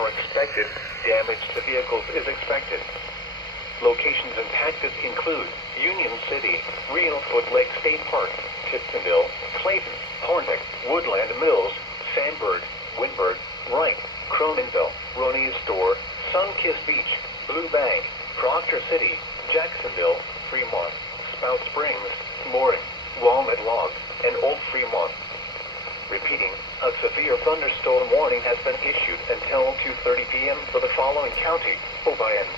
are expected. Damage to vehicles is expected. Locations impacted include Union City, Reelfoot Lake State Park, Tiptonville, Clayton, Hornick, Woodland Mills, Sandburg, Windberg, Wright, Croninville, Roney's Store, Sunkist Beach, Blue Bank, Proctor City, Jacksonville, Fremont, Spout Springs, Mooring, Walnut Log, and Old Fremont. Repeating, a severe thunderstorm warning has been issued until 2:30 p.m. for the following county: Obion,